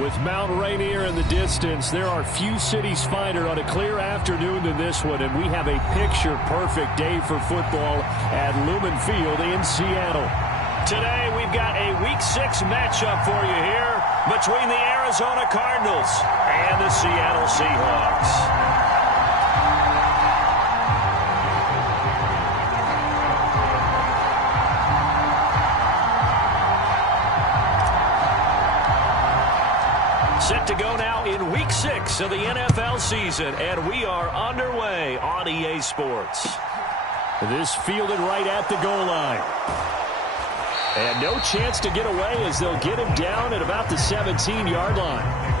With Mount Rainier in the distance, there are few cities finer on a clear afternoon than this one, and we have a picture-perfect day for football at Lumen Field in Seattle. Today, we've got a Week 6 matchup for you here between the Arizona Cardinals and the Seattle Seahawks. Set to go now in Week 6 of the NFL season, and we are underway on EA Sports. This fielded right at the goal line. And no chance to get away as they'll get him down at about the 17-yard line.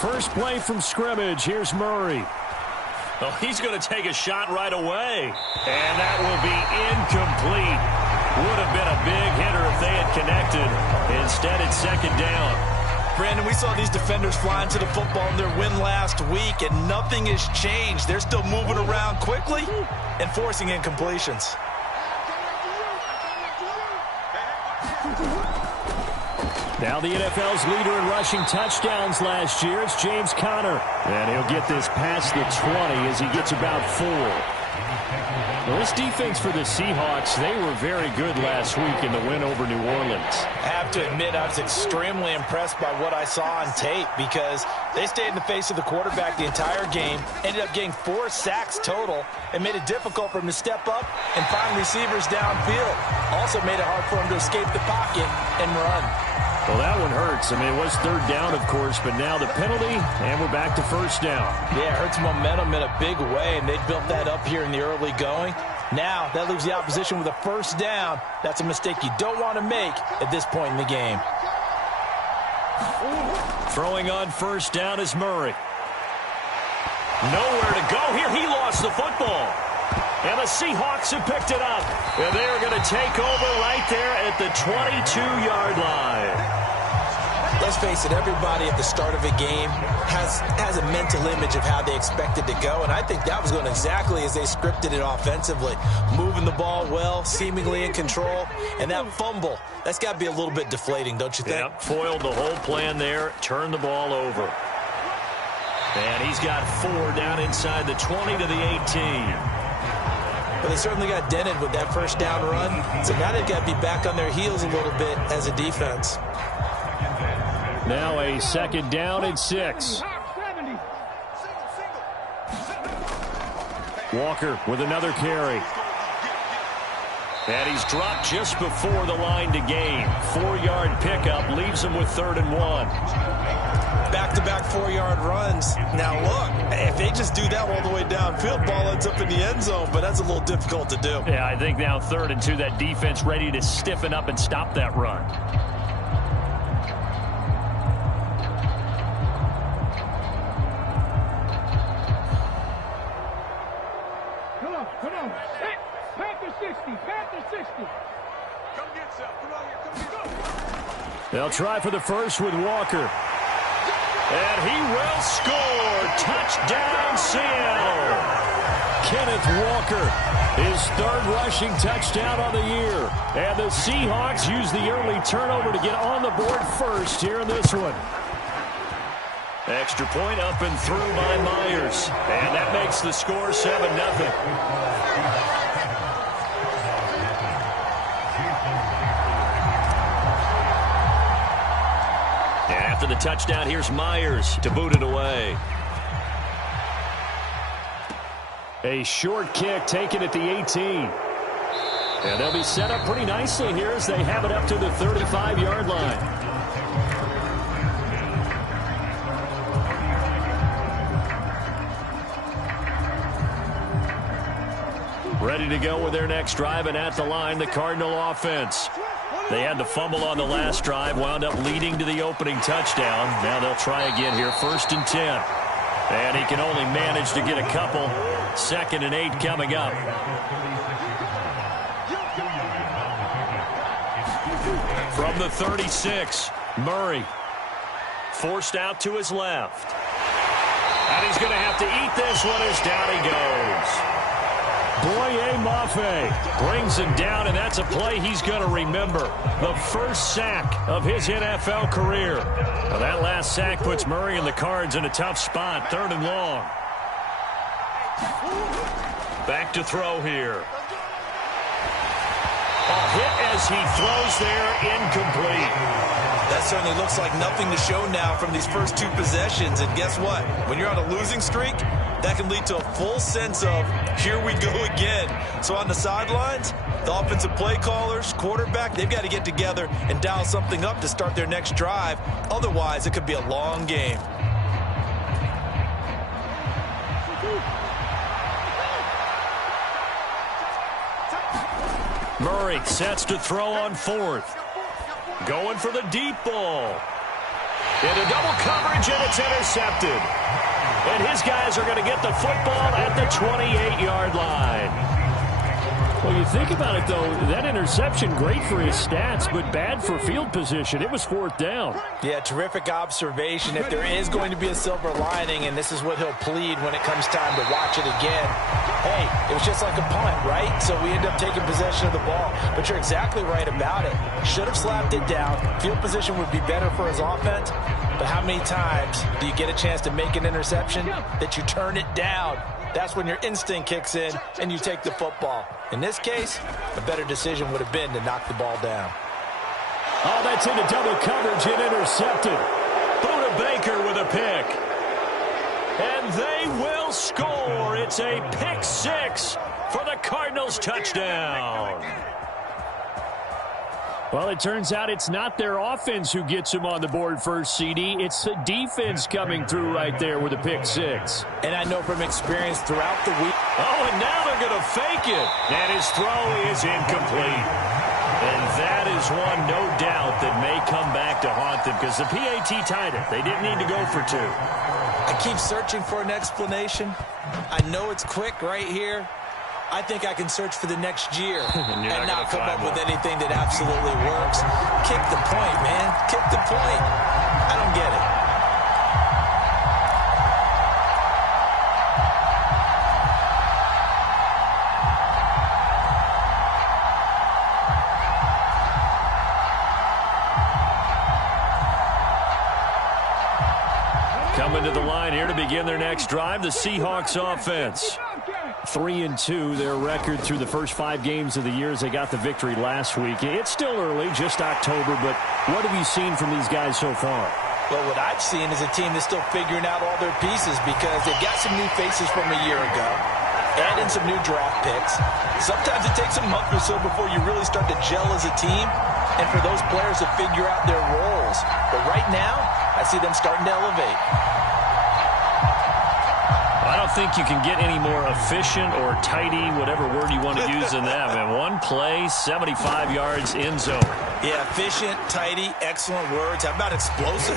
First play from scrimmage. Here's Murray. Oh, he's going to take a shot right away. And that will be incomplete. Would have been a big hitter if they had connected. Instead, it's second down. Brandon, we saw these defenders flying to the football in their win last week, and nothing has changed. They're still moving around quickly and forcing incompletions. Now the NFL's leader in rushing touchdowns last year, it's James Conner. And he'll get this past the 20 as he gets about 4. Well, this defense for the Seahawks, they were very good last week in the win over New Orleans. I have to admit, I was extremely impressed by what I saw on tape because they stayed in the face of the quarterback the entire game, ended up getting 4 sacks total, and made it difficult for him to step up and find receivers downfield. Also made it hard for him to escape the pocket and run. Well, that one hurts. I mean, it was third down, of course, but now the penalty, and we're back to first down. Yeah, it hurts momentum in a big way, and they built that up here in the early going. Now, that leaves the opposition with a first down. That's a mistake you don't want to make at this point in the game. Throwing on first down is Murray. Nowhere to go here. He lost the football. And the Seahawks have picked it up. And they are going to take over right there at the 22-yard line. Let's face it, everybody at the start of a game has a mental image of how they expect it to go, and I think that was going exactly as they scripted it offensively. Moving the ball well, seemingly in control, and that fumble, that's got to be a little bit deflating, don't you think? Yep, foiled the whole plan there, turned the ball over. And he's got 4 down inside the 20 to the 18. But they certainly got dented with that first down run, so now they've got to be back on their heels a little bit as a defense. Now a second down and 6. Walker with another carry. And he's dropped just before the line to gain. 4-yard pickup leaves him with 3rd and 1. Back-to-back 4-yard runs. Now look, if they just do that all the way downfield, ball ends up in the end zone, but that's a little difficult to do. Yeah, I think now 3rd and 2, that defense ready to stiffen up and stop that run. Come on. Panther 60. Panther 60. Come get some. Come on here. Come get. They'll try for the first with Walker. And he will score. Touchdown, Seattle. Kenneth Walker, his 3rd rushing touchdown on the year. And the Seahawks use the early turnover to get on the board first here in this one. Extra point up and through by Myers. And that makes the score 7-0. After the touchdown, here's Myers to boot it away. A short kick taken at the 18. And they'll be set up pretty nicely here as they have it up to the 35-yard line. Ready to go with their next drive, and at the line, the Cardinal offense. They had the fumble on the last drive, wound up leading to the opening touchdown. Now they'll try again here, 1st and 10. And he can only manage to get a couple. 2nd and 8 coming up. From the 36, Murray. Forced out to his left. And he's going to have to eat this one as down he goes. Boye Mafe brings him down, and that's a play he's going to remember. The first sack of his NFL career. Well, that last sack puts Murray and the Cards in a tough spot, 3rd and long. Back to throw here. A hit as he throws there, incomplete. That certainly looks like nothing to show now from these first 2 possessions. And guess what? When you're on a losing streak, that can lead to a full sense of, here we go again. So on the sidelines, the offensive play callers, quarterback, they've got to get together and dial something up to start their next drive. Otherwise, it could be a long game. Murray sets to throw on 4th. Going for the deep ball. Into double coverage, and it's intercepted. And his guys are going to get the football at the 28-yard line. Well, you think about it, though, that interception, great for his stats, but bad for field position. It was 4th down. Yeah, terrific observation. If there is going to be a silver lining, and this is what he'll plead when it comes time to watch it again, hey, it was just like a punt, right? So we end up taking possession of the ball. But you're exactly right about it. Should have slapped it down. Field position would be better for his offense. But how many times do you get a chance to make an interception that you turn it down? That's when your instinct kicks in and you take the football. In this case, a better decision would have been to knock the ball down. Oh, that's into double coverage and intercepted. Buda Baker with a pick. And they will score. It's a pick 6 for the Cardinals touchdown. Well, it turns out it's not their offense who gets them on the board first, CD. It's the defense coming through right there with a pick 6. And I know from experience throughout the week. Oh, and now they're going to fake it. And his throw is incomplete. And that is one, no doubt, that may come back to haunt them because the PAT tied it. They didn't need to go for 2. I keep searching for an explanation. I know it's quick right here. I think I can search for the next year and not come up with anything that absolutely works. Kick the point, man. Kick the point. I don't get it. Coming to the line here to begin their next drive, the Seahawks offense. 3-2, their record through the first 5 games of the year as they got the victory last week. It's still early, just October, but what have you seen from these guys so far? Well, what I've seen is a team that's still figuring out all their pieces because they've got some new faces from a year ago, add in some new draft picks. Sometimes it takes a month or so before you really start to gel as a team and for those players to figure out their roles. But right now, I see them starting to elevate. I don't think you can get any more efficient or tidy, whatever word you want to use in that. And one play, 75 yards in zone. Yeah, efficient, tidy, excellent words. How about explosive?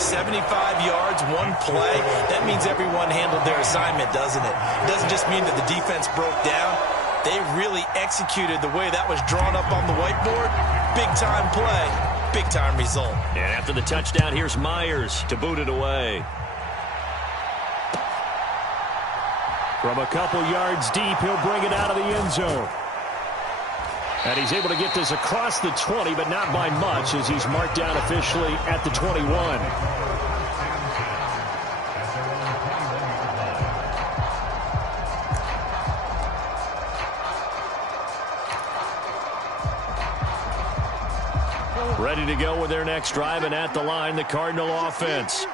75 yards, one play. That means everyone handled their assignment, doesn't it? It doesn't just mean that the defense broke down. They really executed the way that was drawn up on the whiteboard. Big-time play, big-time result. And after the touchdown, here's Myers to boot it away. From a couple yards deep, he'll bring it out of the end zone. And he's able to get this across the 20, but not by much, as he's marked down officially at the 21. Ready to go with their next drive, and at the line, the Cardinal offense.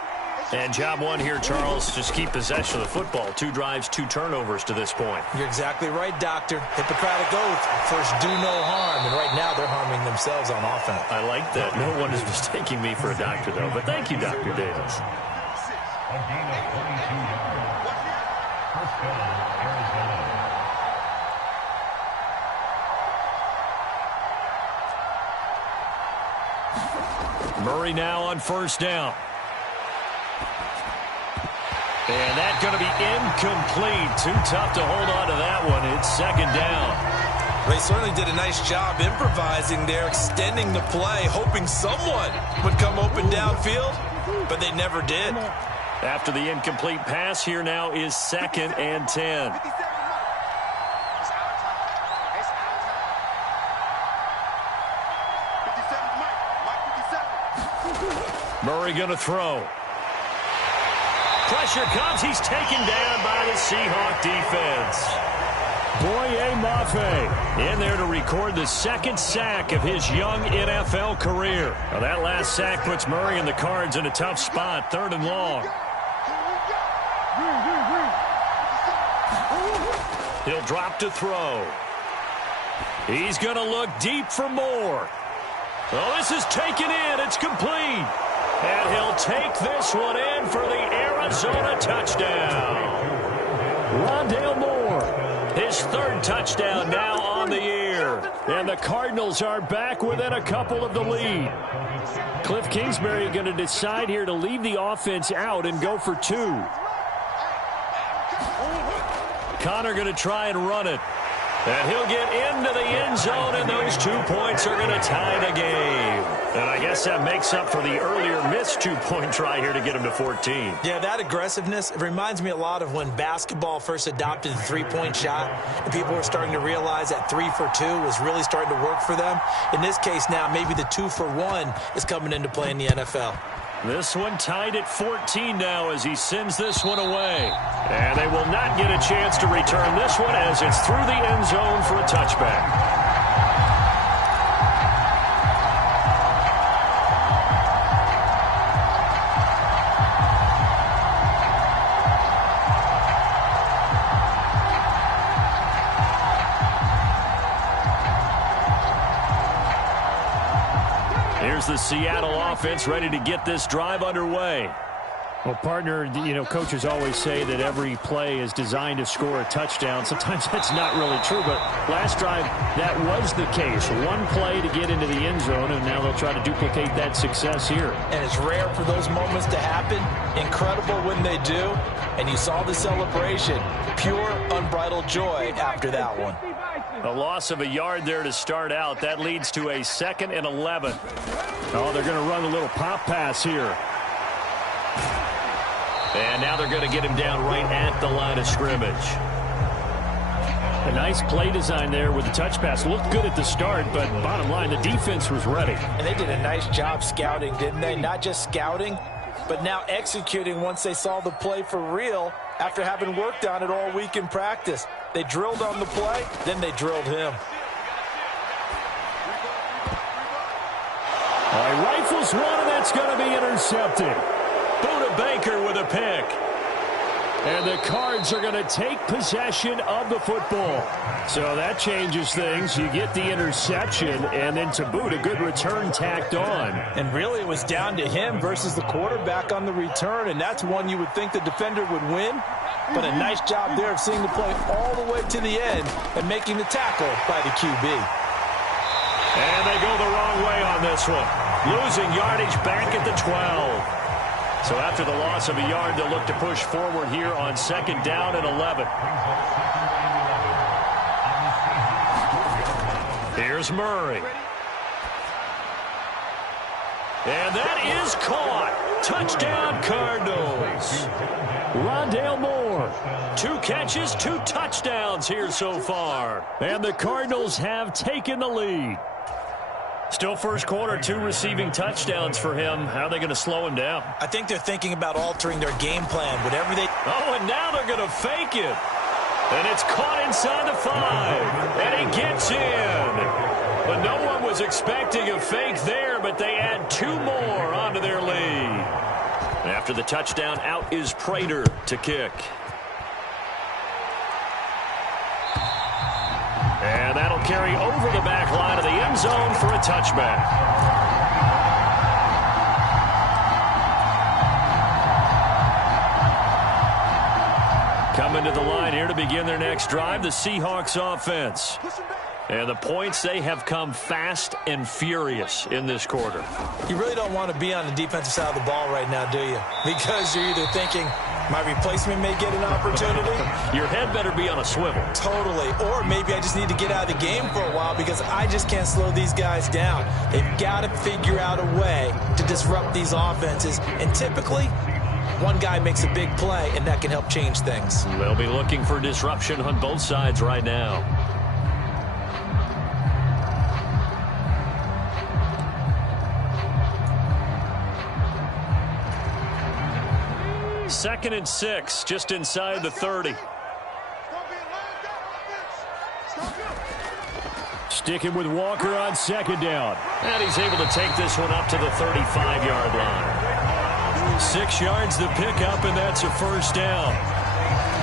And job one here, Charles, just keep possession of the football. 2 drives, 2 turnovers to this point. You're exactly right, Doctor. Hippocratic oath, first do no harm. And right now they're harming themselves on offense. I like that. No one is mistaking me for a doctor, though. But thank you, Dr. Davis. Murray now on first down. And that's going to be incomplete. Too tough to hold on to that one. It's second down. They certainly did a nice job improvising there, extending the play, hoping someone would come open downfield, but they never did. After the incomplete pass, here now is 2nd and 10. Murray going to throw. Pressure comes. He's taken down by the Seahawk defense. Boye Mafe in there to record the 2nd sack of his young NFL career. Now that last sack puts Murray and the Cards in a tough spot, 3rd and long. He'll drop to throw. He's going to look deep for more. Oh, this is taken in. It's complete. And he'll take this one in for the Arizona touchdown. Rondale Moore, his 3rd touchdown now on the year. And the Cardinals are back within a couple of the lead. Cliff Kingsbury going to decide here to leave the offense out and go for 2. Connor going to try and run it. And he'll get into the end zone, and those 2 points are going to tie the game. And I guess that makes up for the earlier missed 2-point try here to get him to 14. Yeah, that aggressiveness, it reminds me a lot of when basketball first adopted the 3-point shot, and people were starting to realize that 3 for 2 was really starting to work for them. In this case now, maybe the 2 for 1 is coming into play in the NFL. This one tied at 14 now as he sends this one away. And they will not get a chance to return this one as it's through the end zone for a touchback. Here's the Seattle offense ready to get this drive underway. Well, partner, you know, coaches always say that every play is designed to score a touchdown. Sometimes that's not really true, but last drive, that was the case. One play to get into the end zone, and now they'll try to duplicate that success here. And it's rare for those moments to happen. Incredible when they do. And you saw the celebration. Pure, unbridled joy after that one. A loss of a yard there to start out. That leads to a 2nd and 11. Oh, they're going to run a little pop pass here. And now they're going to get him down right at the line of scrimmage. A nice play design there with the touch pass. Looked good at the start, but bottom line, the defense was ready. And they did a nice job scouting, didn't they? Not just scouting, but now executing once they saw the play for real after having worked on it all week in practice. They drilled on the play, then they drilled him. He rifles one, and that's going to be intercepted. Buda Baker with a pick. And the Cards are going to take possession of the football. So that changes things. You get the interception, and then to boot, a good return tacked on. And really, it was down to him versus the quarterback on the return, and that's one you would think the defender would win. But a nice job there of seeing the play all the way to the end and making the tackle by the QB. And they go the wrong way on this one. Losing yardage back at the 12. So after the loss of a yard, they'll look to push forward here on 2nd down and 11. Here's Murray. And that is caught. Touchdown, Cardinals. Rondale Moore. 2 catches, 2 touchdowns here so far. And the Cardinals have taken the lead. Still first quarter, 2 receiving touchdowns for him. How are they going to slow him down? I think they're thinking about altering their game plan. Whatever they... Oh, and now they're going to fake it. And it's caught inside the 5. And he gets in. But no one was expecting a fake there, but they add 2 more onto their lead. After the touchdown, out is Prater to kick. And that'll carry over the back line of the end zone for a touchback. Coming to the line here to begin their next drive, the Seahawks offense. And the points, they have come fast and furious in this quarter. You really don't want to be on the defensive side of the ball right now, do you? Because you're either thinking, my replacement may get an opportunity. Your head better be on a swivel. Totally. Or maybe I just need to get out of the game for a while because I just can't slow these guys down. They've got to figure out a way to disrupt these offenses. And typically, one guy makes a big play, and that can help change things. They'll be looking for disruption on both sides right now. Second and 6, just inside the 30. Sticking with Walker on second down. And he's able to take this one up to the 35-yard line. 6 yards the pickup, and that's a first down.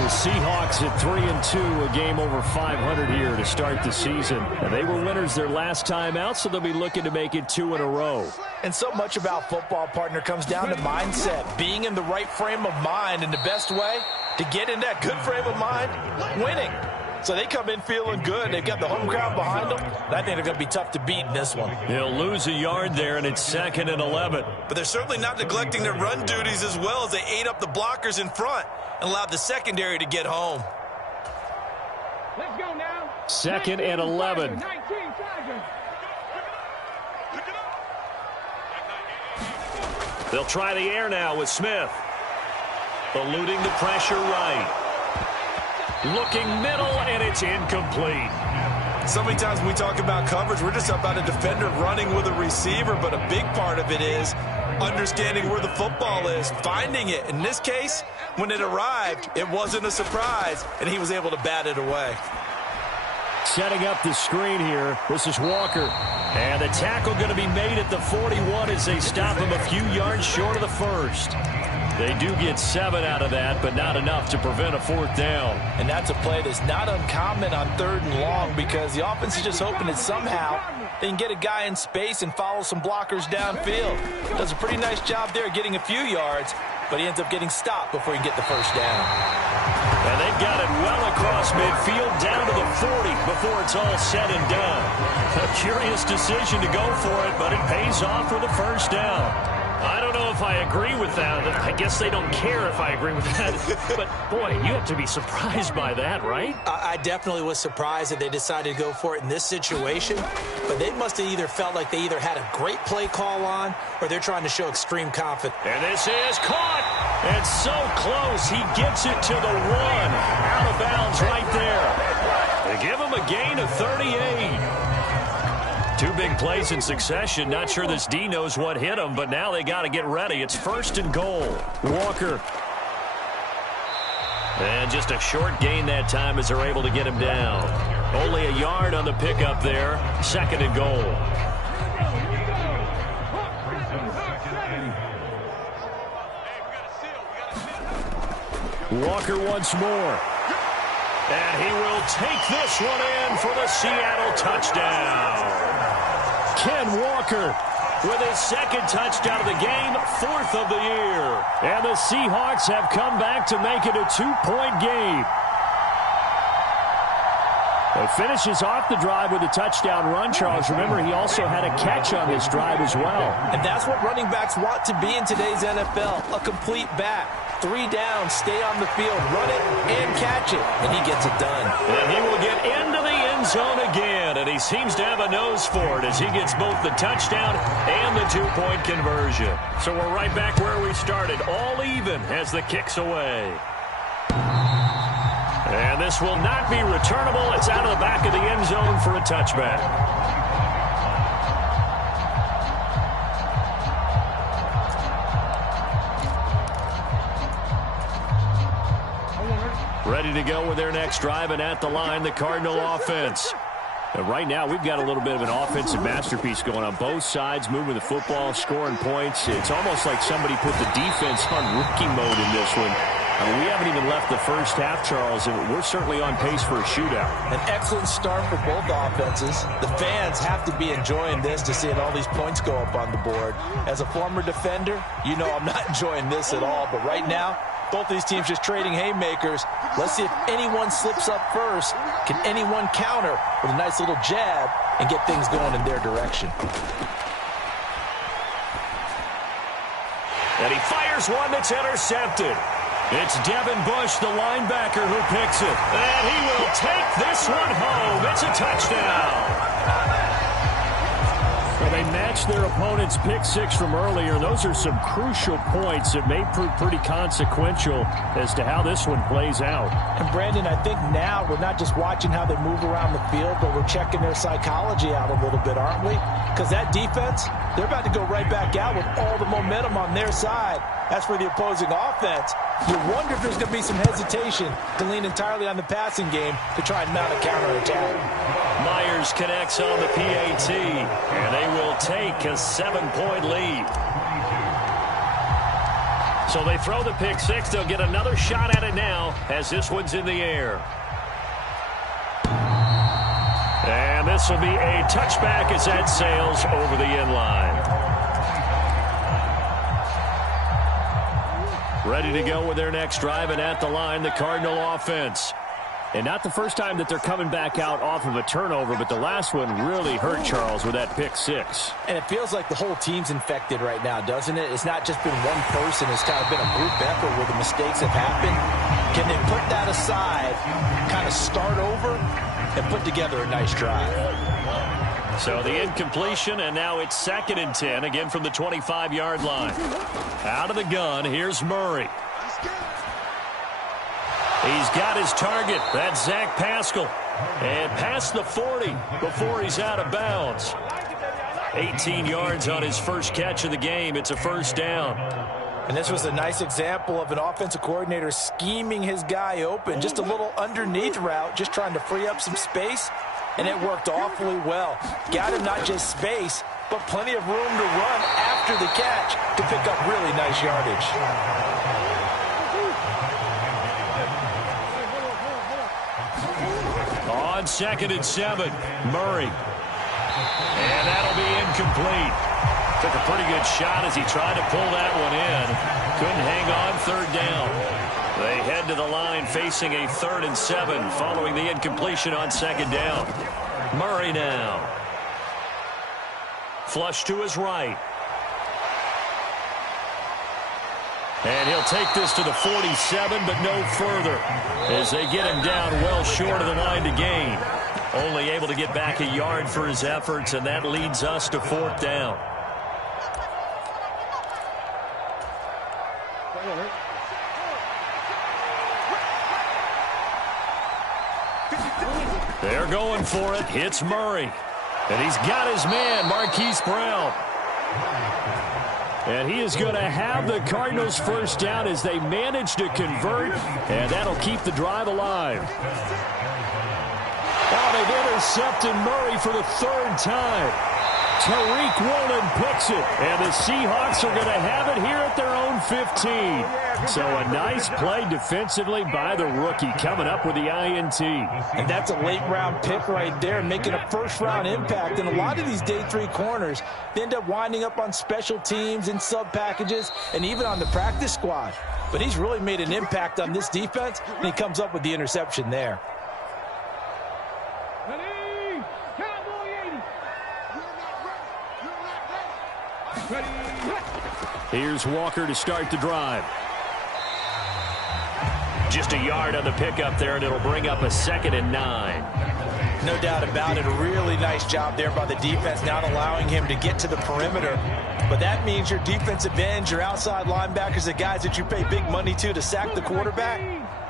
The Seahawks at 3-2, a game over 500 here to start the season. And they were winners their last time out, so they'll be looking to make it 2 in a row. And so much about football, partner, comes down to mindset. Being in the right frame of mind, and the best way to get in that good frame of mind, winning. So they come in feeling good. They've got the home crowd behind them. I think they're going to be tough to beat in this one. They'll lose a yard there, and it's 2nd and 11. But they're certainly not neglecting their run duties as well as they ate up the blockers in front and allowed the secondary to get home. Let's go now. 2nd and 11. 19 Tigers. They'll try the air now with Smith. Eluding the pressure right. Looking middle, and it's incomplete. So many times when we talk about coverage, we're just about a defender running with a receiver, but a big part of it is understanding where the football is, finding it. In this case, when it arrived, it wasn't a surprise, and he was able to bat it away. Setting up the screen here. This is Walker. And the tackle going to be made at the 41 as they stop him a few yards short of the first. They do get 7 out of that, but not enough to prevent a 4th down. And that's a play that's not uncommon on 3rd and long because the offense is just hoping that somehow they can get a guy in space and follow some blockers downfield. Does a pretty nice job there getting a few yards, but he ends up getting stopped before he can get the first down. And they've got it well across midfield down to the 40 before it's all said and done. A curious decision to go for it, but it pays off with a first down. I don't know if I agree with that. I guess they don't care if I agree with that. But, boy, you have to be surprised by that, right? I definitely was surprised that they decided to go for it in this situation. But they must have either felt like they either had a great play call on or they're trying to show extreme confidence. And this is caught. It's so close. He gets it to the 1. Out of bounds right there. They give him a gain of 38. 2 big plays in succession. Not sure this D knows what hit him, but now they got to get ready. It's 1st and goal. Walker. And just a short gain that time as they're able to get him down. Only a yard on the pickup there. 2nd and goal. Walker once more. And he will take this one in for the Seattle touchdown. Ken Walker with his 2nd touchdown of the game, 4th of the year. And the Seahawks have come back to make it a 2-point game. It finishes off the drive with a touchdown run, Charles. Remember, he also had a catch on this drive as well. And that's what running backs want to be in today's NFL, a complete back. 3 down, stay on the field, run it, and catch it. And he gets it done. And he will get into the end zone again, and he seems to have a nose for it as he gets both the touchdown and the 2-point conversion. So we're right back where we started, all even as the kick's away. And this will not be returnable. It's out of the back of the end zone for a touchback. Ready to go with their next drive, and at the line, the Cardinal offense. And right now, we've got a little bit of an offensive masterpiece going on both sides, moving the football, scoring points. It's almost like somebody put the defense on rookie mode in this one. I mean, we haven't even left the first half, Charles, and we're certainly on pace for a shootout. An excellent start for both offenses. The fans have to be enjoying this to seeing all these points go up on the board. As a former defender, you know I'm not enjoying this at all, but right now, Both of these teams just trading haymakers. Let's see if anyone slips up first. Can anyone counter with a nice little jab and get things going in their direction? And he fires one that's intercepted. It's Devin Bush, the linebacker, who picks it. And he will take this one home. It's a touchdown. Well, they matched their opponent's pick six from earlier. Those are some crucial points that may prove pretty consequential as to how this one plays out. And, Brandon, I think now we're not just watching how they move around the field, but we're checking their psychology out a little bit, aren't we? Because that defense, they're about to go right back out with all the momentum on their side. As for the opposing offense, you wonder if there's going to be some hesitation to lean entirely on the passing game to try and mount a counterattack. Myers connects on the PAT, and they will take a 7-point lead. So they throw the pick six. They'll get another shot at it now as this one's in the air. And this will be a touchback as that sails over the end line. Ready to go with their next drive, and at the line, the Cardinal offense. And not the first time that they're coming back out off of a turnover, but the last one really hurt Charles with that pick six. And it feels like the whole team's infected right now, doesn't it? It's not just been one person. It's kind of been a group effort where the mistakes have happened. Can they put that aside, kind of start over, and put together a nice drive? So the incompletion, and now it's 2nd and 10, again from the 25-yard line. Out of the gun, here's Murray. He's got his target. That's Zach Pascal. And past the 40 before he's out of bounds. 18 yards on his first catch of the game. It's a first down. And this was a nice example of an offensive coordinator scheming his guy open. Just a little underneath route, just trying to free up some space. And it worked awfully well. Got him not just space, but plenty of room to run after the catch to pick up really nice yardage. On 2nd and 7, Murray. And that'll be incomplete. Took a pretty good shot as he tried to pull that one in. Couldn't hang on 3rd down. They head to the line facing a 3rd and 7 following the incompletion on 2nd down. Murray now. Flush to his right. And he'll take this to the 47, but no further as they get him down well short of the line to gain. Only able to get back a yard for his efforts, and that leads us to 4th down. They're going for it. It's Murray. And he's got his man, Marquise Brown. And he is going to have the Cardinals first down as they manage to convert, and that'll keep the drive alive. Oh, they've intercepted Murray for the 3rd time. Tariq Woolen picks it, and the Seahawks are going to have it here at their own 15. So a nice play defensively by the rookie, coming up with the INT. And that's a late-round pick right there, making a first-round impact. And a lot of these day 3 corners, they end up winding up on special teams and sub-packages and even on the practice squad. But he's really made an impact on this defense, and he comes up with the interception there. Here's Walker to start the drive. Just a yard on the pickup there, and it'll bring up a 2nd and 9. No doubt about it. A really nice job there by the defense, not allowing him to get to the perimeter. But that means your defensive ends, your outside linebackers, the guys that you pay big money to sack the quarterback,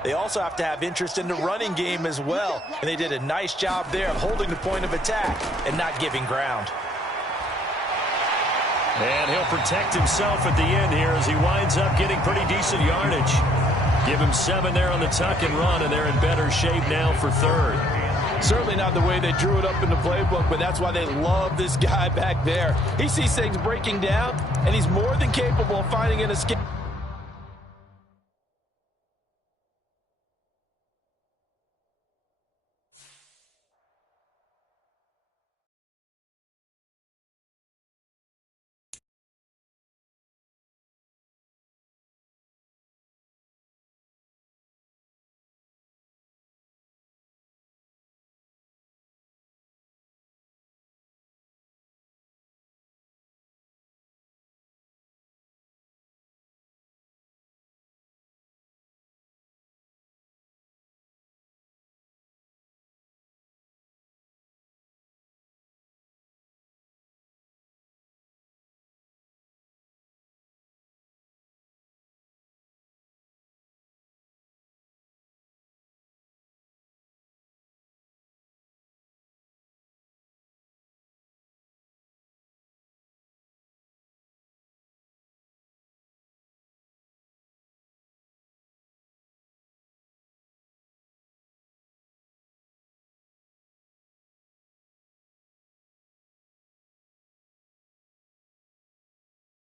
they also have to have interest in the running game as well. And they did a nice job there of holding the point of attack and not giving ground. And he'll protect himself at the end here as he winds up getting pretty decent yardage. Give him 7 there on the tuck and run, and they're in better shape now for 3rd. Certainly not the way they drew it up in the playbook, but that's why they love this guy back there. He sees things breaking down, and he's more than capable of finding an escape.